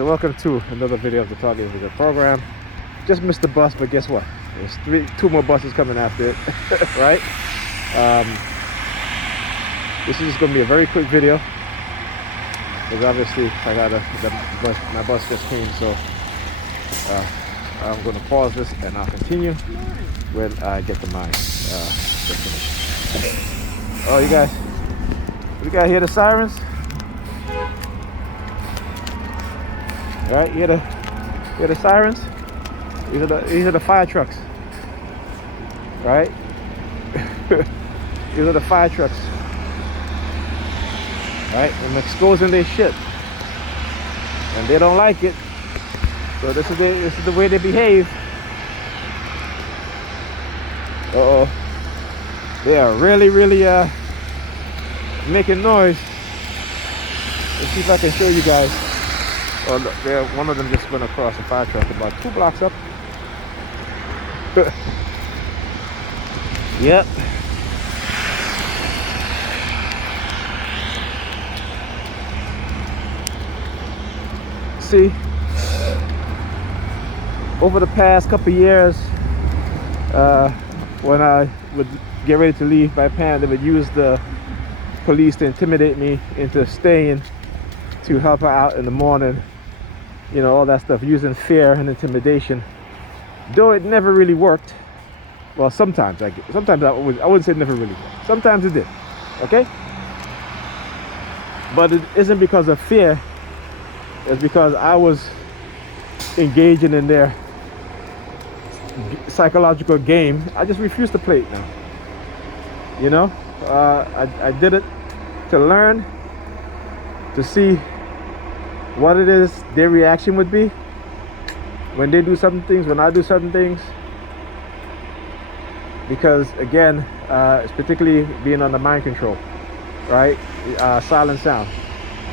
So welcome to another video of the Target Video program. Just missed the bus, but guess what? There's two more buses coming after it, right? This is just going to be a very quick video, because obviously my bus just came, so I'm going to pause this and I'll continue when I get to my destination. Oh, you guys hear the sirens? All right, you hear the sirens? These are the fire trucks, right? These are the fire trucks, right? I'm exposing their shit, and they don't like it. So this is the way they behave. They are really making noise. Let's see if I can show you guys. Oh, look, one of them just went across the fire truck about 2 blocks up. Yep. See, over the past couple years, when I would get ready to leave by Pam, they would use the police to intimidate me into staying to help her out in the morning. You know, all that stuff, using fear and intimidation. Though it never really worked. Well, sometimes I wouldn't say it never really worked. Sometimes it did. Okay? But it isn't because of fear. It's because I was engaging in their psychological game. I just refused to play it now. You know? I did it to learn, to see what it is their reaction would be when they do certain things, when I do certain things. Because again, it's particularly being under mind control, right? Silent sound.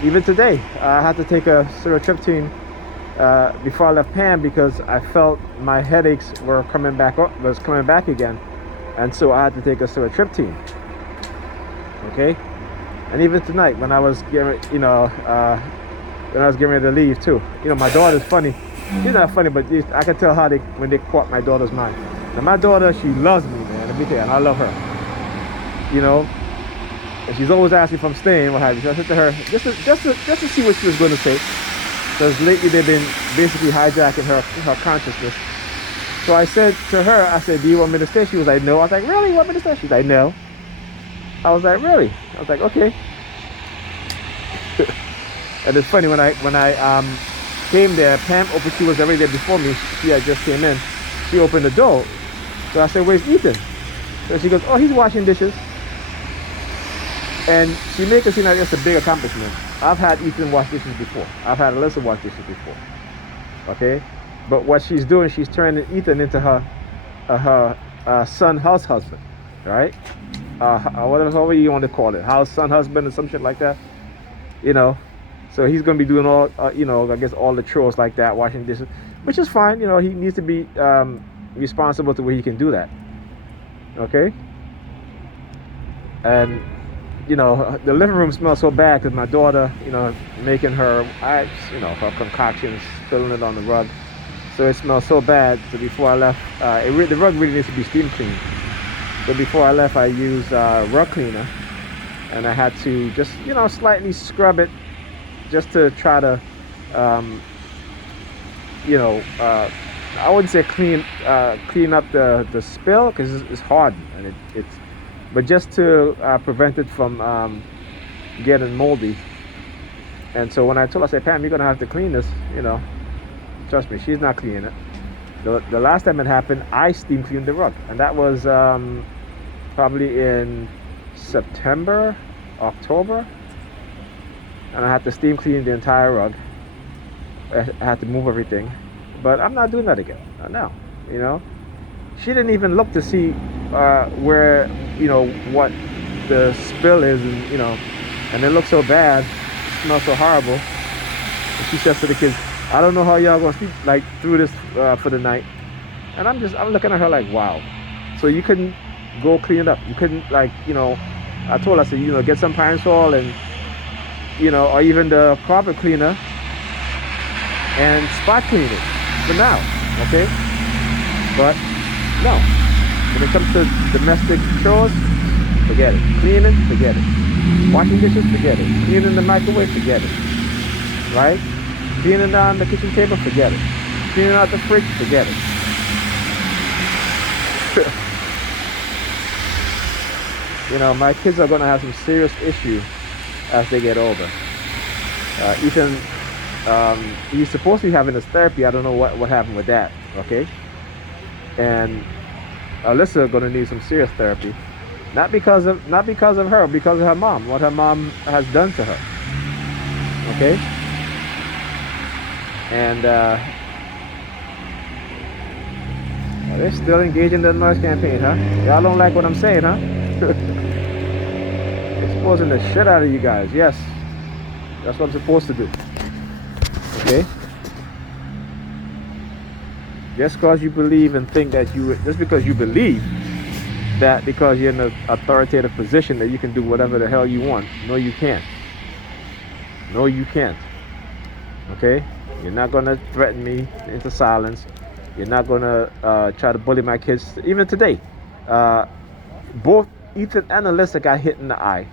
Even today, I had to take a serotriptine before I left Pam, because I felt my headaches were coming back again, and so I had to take a serotriptine. Okay, and even tonight when I was getting, when I was getting ready to leave too. You know, my daughter's funny. She's not funny, but I can tell how when they caught my daughter's mind. Now my daughter, she loves me, man. Let me tell you, and I love her. You know, and she's always asking if I'm staying, what have you. So I said to her, just to see what she was going to say, because lately they've been basically hijacking her consciousness. So I said to her, do you want me to stay? She was like, no. I was like, really? You want me to stay? She's like, no. I was like, really? I was like, okay. And it's funny, when I came there, Pam opened. She was already there before me. She had just came in. She opened the door. So I said, where's Ethan? So she goes, oh, he's washing dishes. And she made it seem like it's a big accomplishment. I've had Ethan wash dishes before. I've had Alyssa wash dishes before. Okay? But what she's doing, she's turning Ethan into her son, house husband. Right? Whatever you want to call it. House, son, husband, or some shit like that. You know? So he's going to be doing all, I guess all the chores like that, washing dishes, which is fine. You know, he needs to be responsible to where he can do that. Okay? And, the living room smells so bad because my daughter, making her concoctions, filling it on the rug. So it smells so bad. So before I left, the rug really needs to be steam cleaned. So before I left, I used rug cleaner, and I had to just, slightly scrub it, just to try to, I wouldn't say clean up the spill, because it's hard, and but just to prevent it from getting moldy. And so when I told her, I said, Pam, you're gonna have to clean this. Trust me, she's not cleaning it. The last time it happened, I steam cleaned the rug, and that was probably in September, October. And I had to steam clean the entire rug. I had to move everything. But I'm not doing that again. No. She didn't even look to see where, what the spill is, and it looked so bad. It smelled so horrible. And she says to the kids, I don't know how y'all gonna sleep through this for the night. And I'm looking at her like, wow. So you couldn't go clean it up. You couldn't I told her, I said, get some Pine Sol and, or even the carpet cleaner, and spot cleaning for now, okay? But no, when it comes to domestic chores, forget it. Cleaning, forget it. Washing dishes, forget it. Cleaning the microwave, forget it. Right? Cleaning down the kitchen table, forget it. Cleaning out the fridge, forget it. You know, my kids are gonna have some serious issue as they get older. Ethan, he's supposed to be having his therapy. I don't know what happened with that. Okay, and Alyssa gonna need some serious therapy, not because of her, because of her mom. What her mom has done to her. Okay, and they're still engaged in the noise campaign, huh? Y'all don't like what I'm saying, huh? Exposing the shit out of you guys. Yes, that's what I'm supposed to do. Okay. Just because you believe and think that just because you believe that because you're in an authoritative position that you can do whatever the hell you want. No, you can't. No, you can't. Okay? You're not going to threaten me into silence. You're not going to try to bully my kids. Even today, uh, both Ethan and Alyssa got hit in the eye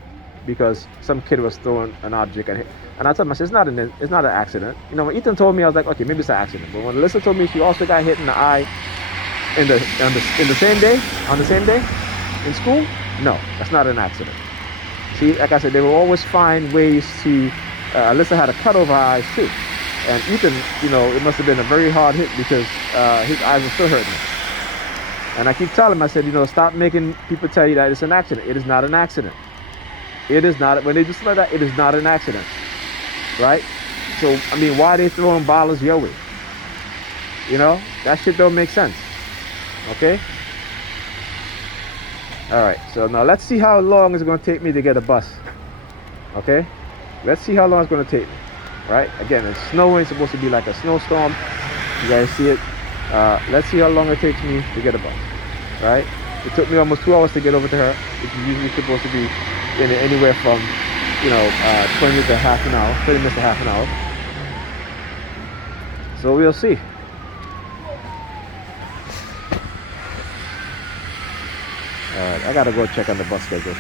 because some kid was throwing an object at him. And I told him, I said, it's not an accident. You know, when Ethan told me, I was like, okay, maybe it's an accident. But when Alyssa told me she also got hit in the eye in the same day, on the same day in school, no, that's not an accident. See, like I said, they will always find ways to. Alyssa had a cut over her eyes too, and Ethan, you know, it must have been a very hard hit because his eyes were still hurting. And I keep telling him, I said, you know, stop making people tell you that it's an accident. It is not an accident. It is not. When they just like that, it is not an accident, right? So I mean, why are they throwing bottles your way? You know, that shit don't make sense. Okay. All right. So now let's see how long it's going to take me to get a bus. Okay. Let's see how long it's going to take me. Right. Again, it's snowing. It's supposed to be like a snowstorm. You guys see it. Let's see how long it takes me to get a bus. Right. It took me almost 2 hours to get over to her, which is usually supposed to be anywhere from, 20 to half an hour, 30 minutes to half an hour. So we'll see. Alright, I gotta go check on the bus schedule.